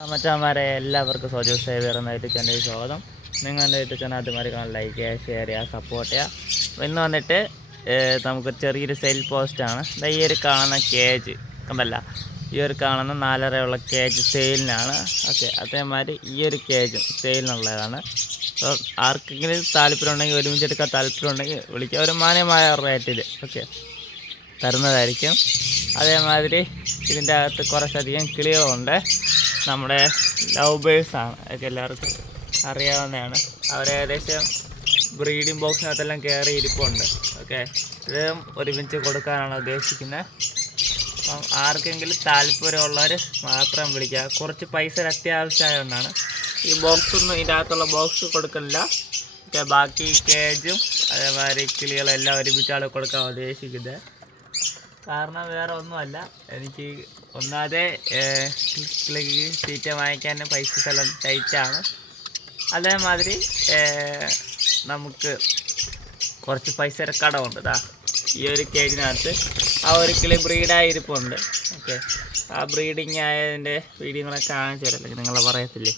മച്ചാന്മാരെ എല്ലാവർക്കും Sojo Xavier YouTube ചാനലിൽ സ്വാഗതം. നിങ്ങളുടെ യൂട്യൂബ് ചാനൽ അതുമാതിരി കാണാൻ ലൈക്ക് ചെയ്യുക ഷെയർ ചെയ്യുക സപ്പോർട്ട് ചെയ്യുക. ഇന്ന് വന്നിട്ട് നമുക്ക് ചെറിയൊരു സെയിൽ പോസ്റ്റാണ് ഈ ഒരു കാണുന്ന കേജ് കണ്ടല്ല? ഈ ഒരു കാണുന്ന നാലരയുള്ള കേജ് സെയിലിനാണ് ഓക്കെ അതേമാതിരി ഈ ഒരു കേജും സെയിലിനുള്ളതാണ് അപ്പോൾ ആർക്കെങ്കിലും താല്പര്യം ഉണ്ടെങ്കിൽ ഒരുമിച്ച് എടുക്കാൻ താല്പര്യം ഉണ്ടെങ്കിൽ വിളിക്കുക. ഒരു മാന്യമായ റേറ്റിൽ ഓക്കെ തരുന്നതായിരിക്കും. അതേമാതിരി ഇതിന്റെ അകത്ത് കുറച്ചധികം കിളികളുണ്ട്. നമ്മുടെ ലവ് ആണ് അതൊക്കെ എല്ലാവർക്കും അറിയാവുന്നതാണ്. അവർ ഏകദേശം ബ്രീഡിംഗ് ബോക്സിനകത്തെല്ലാം കയറി ഇരിപ്പുണ്ട്. ഓക്കെ? ഇത് ഒരുമിച്ച് കൊടുക്കാനാണ് ഉദ്ദേശിക്കുന്നത്. അപ്പം ആർക്കെങ്കിലും താല്പര്യമുള്ളവർ മാത്രം വിളിക്കുക. കുറച്ച് പൈസ അത്യാവശ്യമായ ഒന്നാണ് ഈ ബോക്സ് ഒന്നും ഇതിന്റെ ബോക്സ് കൊടുക്കുന്നില്ല ബാക്കി കേജും അതേമാതിരി കിളികളെല്ലാം ഒരുമിച്ചാണ് കൊടുക്കാൻ ഉദ്ദേശിക്കുന്നത്. കാരണം വേറെ ഒന്നുമല്ല. എനിക്ക് ഒന്നാതെ കിളിക്ക് തീറ്റ വാങ്ങിക്കാൻ പൈസ സ്ഥലം ടൈറ്റാണ്. അതേമാതിരി നമുക്ക് കുറച്ച് പൈസ കടമുണ്ട് ഇതാ ഈ ഒരു കേജിനകത്ത്. ആ ഒരു കിളി ബ്രീഡായി ഇരിപ്പുണ്ട് ഓക്കെ. ആ ബ്രീഡിങ് ആയതിന്റെ വീഡിയോകളൊക്കെ കാണിച്ചു തരാം. നിങ്ങളെ പറയത്തില്ലേ?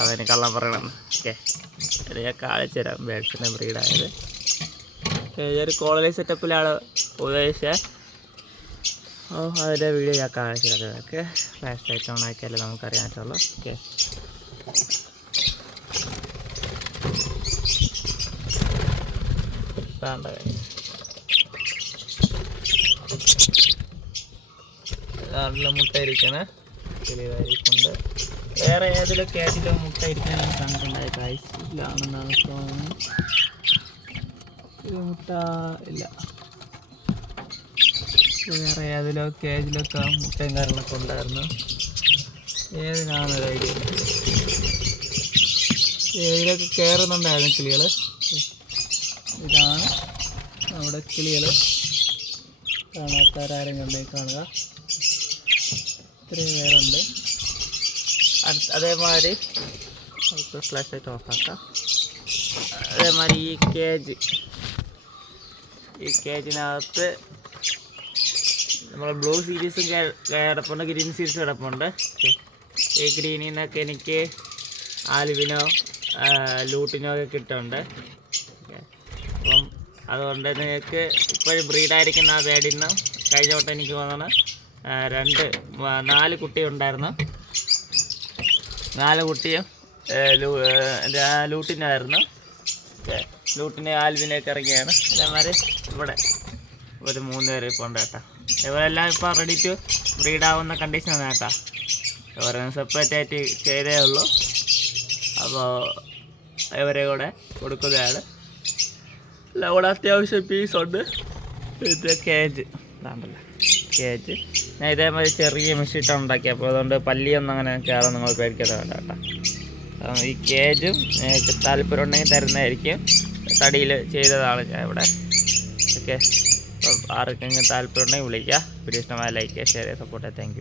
അവന് കള്ളം പറയണം. ഓക്കെ. അത് ഞാൻ കാണിച്ചു തരാം. ബേഡ്സിന്റെ ബ്രീഡായത്. ഒരു കോളേജ് സെറ്റപ്പിലാണ് ഉദ്ദേശിച്ചത്. ഓ അതിന്റെ വീഡിയോ ഞാൻ കാണിച്ചത് ഓക്കെ ഫ്ലാഷ് ലൈറ്റ് ഓൺ ആക്കിയാലേ നമുക്കറിയാൻ പറ്റുള്ളൂ ഓക്കെ വേണ്ട മുട്ട ഇരിക്കണേ. വേറെ ഏതിലൊക്കെ കേട്ടിലും മുട്ട ഇരിക്കാൻ കണ്ടിട്ടുണ്ടായ? കാഴ്ചയിലാണെന്നാണ് തോന്നുന്നത്. ഇത് മുട്ട ഇല്ല. വേറെ ഏതിലോ കേജിലൊക്കെ മുട്ടയും കാര്യങ്ങളൊക്കെ ഉണ്ടായിരുന്നു. ഏതിനാണ് ഐഡിയ ഏതിലൊക്കെ കയറുന്നുണ്ടായിരുന്നു കിളികൾ ഇതാണ് നമ്മുടെ കിളികൾ കാണാത്തവരാരും കണ്ടേ കാണുക. ഇത്രയും പേരുണ്ട്. അതേമാതിരി നമുക്ക് ഫ്ലാഷ് ലൈറ്റ് ഓഫാക്കാം അതേമാതിരി ഈ കേജ് ഈ കേജിനകത്ത് നമ്മൾ ബ്ലൂ സീരീസും കിടപ്പുണ്ട് ഗ്രീൻ സീരീസ് കിടപ്പുണ്ട്. ഈ ഗ്രീനിൽ നിന്നൊക്കെ എനിക്ക് ആലുവിനോ ലൂട്ടിനോ ഒക്കെ കിട്ടുന്നുണ്ട്. അപ്പം അതുകൊണ്ട് നിങ്ങൾക്ക് ഇപ്പോഴും ബ്രീഡായിരിക്കുന്ന ആ ബേഡിൽ നിന്ന് കഴിഞ്ഞ വട്ടം എനിക്ക് തോന്നണം രണ്ട് നാല് കുട്ടി ഉണ്ടായിരുന്നു. നാല് കുട്ടിയും ലൂട്ടിനായിരുന്നു. ലൂട്ടിനെ ആൽവിനെയൊക്കെ ഇറങ്ങിയാണ്. അതേമാതിരി ഇവിടെ ഒരു മൂന്ന് പേര് ഇപ്പോൾ ഉണ്ട് കേട്ടോ. ഇവരെല്ലാം ഇപ്പോൾ റെഡി ടു ബ്രീഡ് ആവുന്ന കണ്ടീഷനാണ് കേട്ടോ. ഓരോന്ന് സെപ്പറേറ്റ് ആയിട്ട് ചെയ്തേ ഉള്ളൂ. അപ്പോൾ ഇവരെ കൂടെ കൊടുക്കുന്നതാണ്. അവിടെ അത്യാവശ്യം പീസ് ഉണ്ട്. ഇത് കേജ് ഇതാണ്ടല്ലോ. കേജ് ഞാൻ ഇതേമാതിരി ചെറിയ മെഷീട്ട് ഉണ്ടാക്കി അപ്പോൾ അതുകൊണ്ട് പല്ലിയൊന്നും അങ്ങനെ കയറാൻ നിങ്ങൾ പേടിക്കാതെ വേണ്ട കേട്ടോ. അപ്പം ഈ കേജും താല്പര്യം ഉണ്ടെങ്കിൽ തരുന്നതായിരിക്കും. തടിയിൽ ചെയ്തതാണ് ഞാൻ ഇവിടെ. ഓക്കെ ആർക്കെങ്കിലും താല്പര്യം ഉണ്ടെങ്കിൽ വിളിക്കുക. വീഡിയോ ഇഷ്ടമായ ലൈക്ക് ഷെയർ സപ്പോർട്ട് താങ്ക്